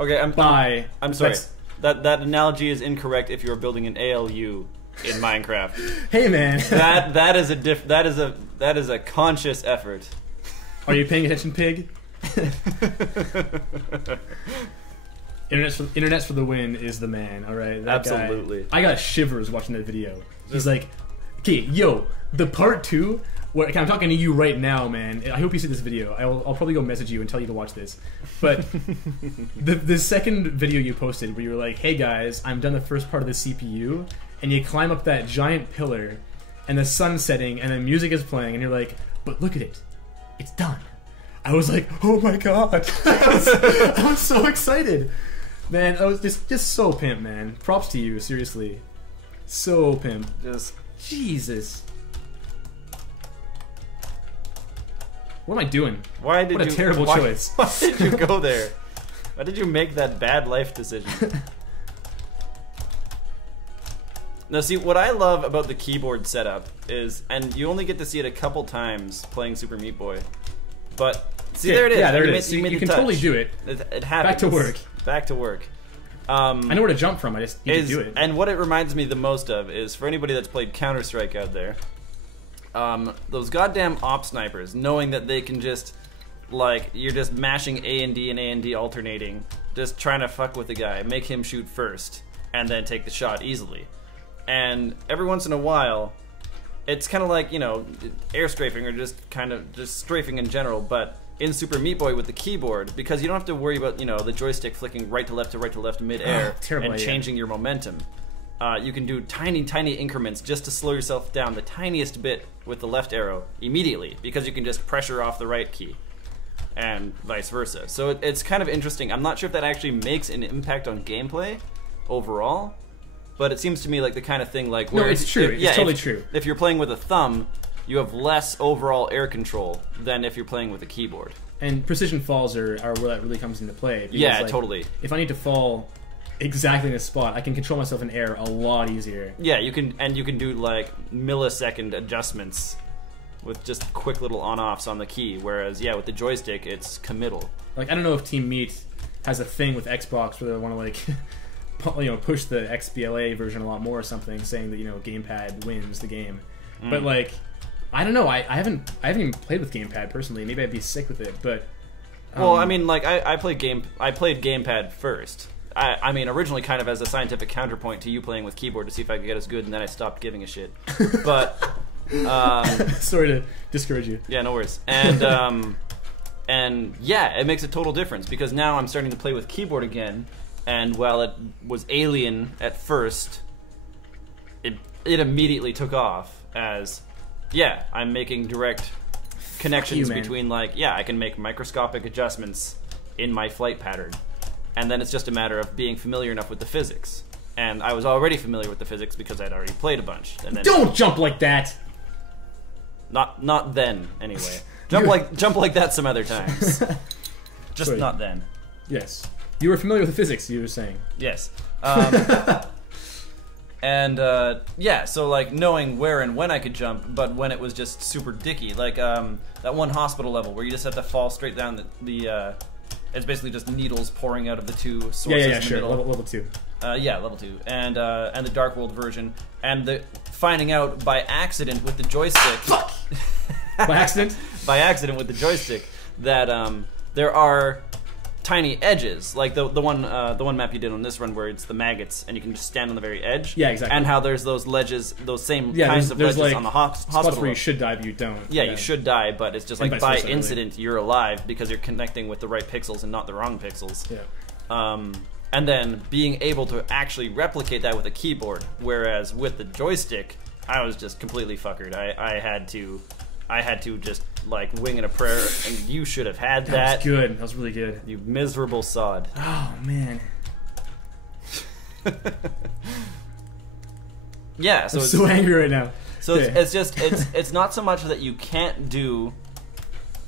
Okay, I'm sorry. That's- That analogy is incorrect if you're building an ALU in Minecraft. Hey man, that is a conscious effort. are you paying attention, pig? Internet's for the win is the man. All right, that Absolutely. guy, I got shivers watching that video. He's like, okay, yo, the part 2. Where, I'm talking to you right now, man. I hope you see this video. I'll probably go message you and tell you to watch this. But the second video you posted where you were like, hey guys, I'm done the first part of the CPU, and you climb up that giant pillar, and the sun's setting, and the music is playing, and you're like, but look at it. It's done. I was like, oh my god. I was so excited. Man, I was just so pimp, man. Props to you, seriously. So pimp. Just Jesus. What am I doing? why did What a you, terrible why, choice. Why did you go there? Why did you make that bad life decision? Now, see, what I love about the keyboard setup is, and you only get to see it a couple times playing Super Meat Boy, but see, there it is. Yeah, there it You is. made You the can touch. totally do it. It happens. Back to work. Back to work. I know where to jump from. I just need to do it. And what it reminds me the most of is, for anybody that's played Counter-Strike out there, those goddamn op snipers, knowing that they can just, like, you're just mashing A and D alternating, just trying to fuck with the guy, make him shoot first, and then take the shot easily. And every once in a while, it's kind of like, you know, air strafing or just kind of just strafing in general, but in Super Meat Boy with the keyboard, because you don't have to worry about, you know, the joystick flicking right to left mid-air terrible and idea. changing your momentum. You can do tiny increments just to slow yourself down the tiniest bit with the left arrow immediately, because you can just pressure off the right key, and vice versa. So it's kind of interesting. I'm not sure if that actually makes an impact on gameplay overall, but it seems to me like the kind of thing like where No, it's true. It's totally true. If you're playing with a thumb, you have less overall air control than if you're playing with a keyboard. And precision falls are where that really comes into play. Because, Yeah, like, totally. If I need to fall exactly in a spot, I can control myself in air a lot easier. Yeah, you can do like millisecond adjustments with just quick little on-offs on the key, whereas yeah, with the joystick it's committal. Like, I don't know if Team Meat has a thing with Xbox where they want to, like, push the XBLA version a lot more or something, saying that, you know, gamepad wins the game. But like, I don't know. I haven't even played with gamepad personally. Maybe I'd be sick with it, but Well, I mean, like I played gamepad first. I mean, originally kind of as a scientific counterpoint to you playing with keyboard to see if I could get as good, and then I stopped giving a shit. But sorry to discourage you. yeah, no worries. And yeah, it makes a total difference because now I'm starting to play with keyboard again. And while it was alien at first, it immediately took off as, yeah, I'm making direct connections man. between, like, yeah, I can make microscopic adjustments in my flight pattern. And then it's just a matter of being familiar enough with the physics. And I was already familiar with the physics because I'd already played a bunch. And then Don't jump like that! not then, anyway. Jump like that some other times. Just Sorry. not then. Yes. You were familiar with the physics, you were saying. Yes. And yeah, so like knowing where and when I could jump, but when it was just super dicky, like that one hospital level where you just have to fall straight down the it's basically just needles pouring out of the two sources in the sure. middle. Level 2. Yeah, level 2, and the Dark World version, and the finding out by accident with the joystick. Fuck! By accident? By accident with the joystick that there are tiny edges, like the one map you did on this run where it's the maggots and you can just stand on the very edge. Yeah, exactly. And how there's those ledges, those same Yeah, kinds of there's ledges like on the spots hospital. where you should die, but you don't. Yeah, you should die, but it's just And like vice by versa, really. incident you're alive because you're connecting with the right pixels and not the wrong pixels. Yeah. And then being able to actually replicate that with a keyboard, whereas with the joystick, I was just completely fuckered. I had to just like wing it a prayer, and you should have had that. That was good. That was really good. You miserable sod. Oh, man. Yeah, so I'm it's so angry right now. So Okay. it's just it's not so much that you can't do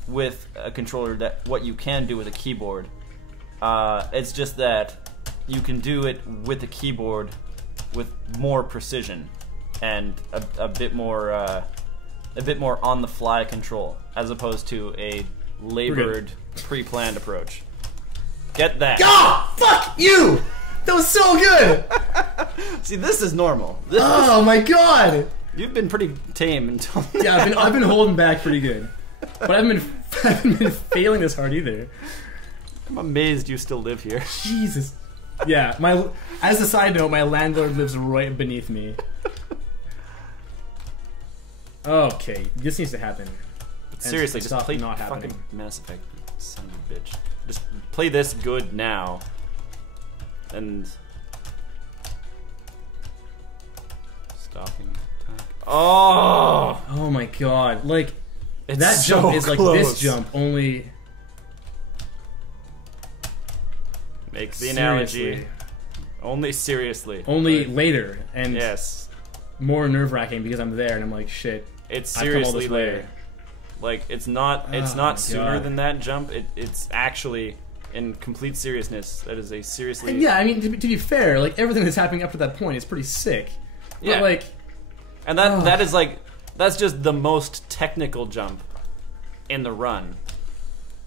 with a controller that what you can do with a keyboard. It's just that you can do it with a keyboard with more precision and a bit more on the fly control as opposed to a labored, pre-planned approach. Get that. God, fuck you! That was so good! See, this is normal. Oh my god! You've been pretty tame until now. Yeah, I've been holding back pretty good. But I haven't been failing this hard either. I'm amazed you still live here. Jesus. Yeah, as a side note, my landlord lives right beneath me. Okay, this needs to happen. But seriously, just play not fucking happening. Mass Effect, son of a bitch. Just play this good now. And... Stopping attack. Oh! Oh my god, like, It's that so jump is like close. this jump, only... Make the Seriously. analogy. Only seriously. Only later, and Yes. more nerve-wracking because I'm there and I'm like, shit. It's I've come all seriously this way. there. Like, it's not Oh not my sooner God. than that jump. It's actually, in complete seriousness, that is a seriously... And yeah, I mean, to be fair, like, everything that's happening up to that point is pretty sick. Yeah. But, like... And that is like, that's just the most technical jump in the run.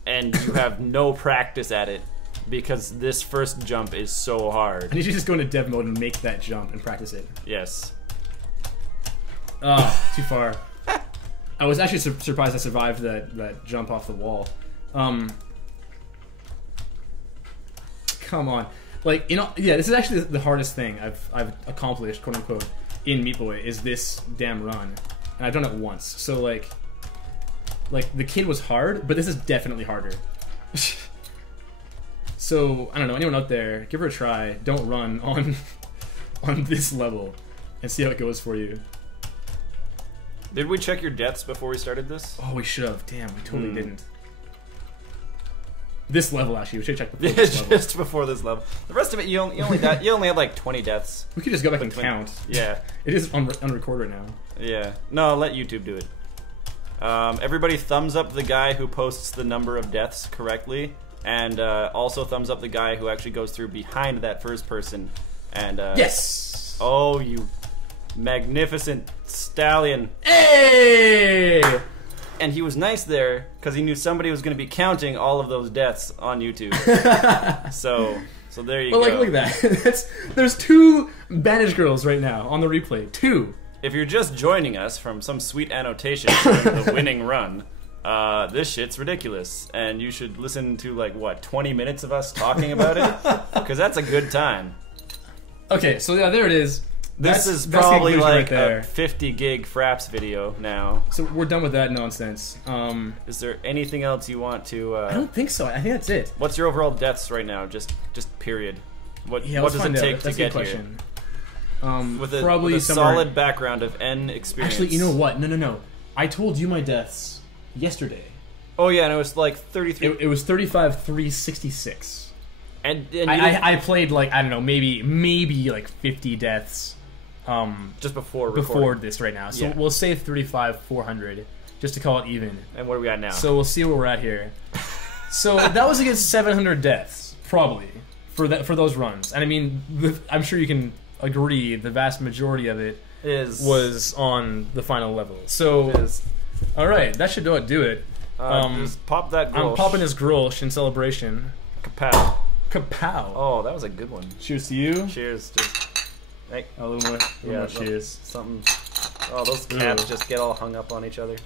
And you have no practice at it because this first jump is so I hard. need you to just go into dev mode and make that jump and practice it. Yes. Oh, too far. I was actually surprised I survived that jump off the wall. Come on. Like, you know, yeah, this is actually the hardest thing I've accomplished, quote unquote, in Meat Boy, is this damn run. And I've done it once. So, like, the kid was hard, but this is definitely harder. So, I don't know, anyone out there, give her a try. Don't run on this level and see how it goes for you. Did we check your deaths before we started this? Oh, we should have. Damn, we totally didn't. This level, actually, we should check before this level. Just before this level. The rest of it, you only had like 20 deaths. We could just go back and count. Yeah. It is on record right now. Yeah. No, let YouTube do it. Everybody thumbs up the guy who posts the number of deaths correctly, and also thumbs up the guy who actually goes through behind that first person. And Yes! Oh, you magnificent stallion. Hey! And he was nice there because he knew somebody was going to be counting all of those deaths on YouTube. so there you go. Well, like, look at that. There's 2 bandaged girls right now on the replay. 2. If you're just joining us from some sweet annotation during the winning run, this shit's ridiculous, and you should listen to, like, what, 20 minutes of us talking about it? Because that's a good time. Okay, so yeah, there it is. This is that's the probably conclusion like right there. a 50 gig Fraps video now. So we're done with that nonsense. Is there anything else you want to... I don't think so. I think that's it. What's your overall deaths right now? Just period. What does let's it find out. take to That's a get good here? question. Probably with a solid background of N experience. Actually, you know what? No. I told you my deaths yesterday. Oh yeah, and it was like 33. It was 35,366. And I played, like, I don't know, maybe like 50 deaths. Just before this right now. So Yeah. we'll say 35,400 just to call it even. And what are we at now? So we'll see where we're at here. So that was against 700 deaths, probably, for those runs. And I mean, I'm sure you can agree the vast majority of it was on the final level. So, all right, that should do it. Just pop that grolsch. I'm popping his grolsch in celebration. Kapow. Kapow. Oh, that was a good one. Cheers to you. Cheers. Just hey. A little more cheers. Something. Oh, those cats just get all hung up on each other.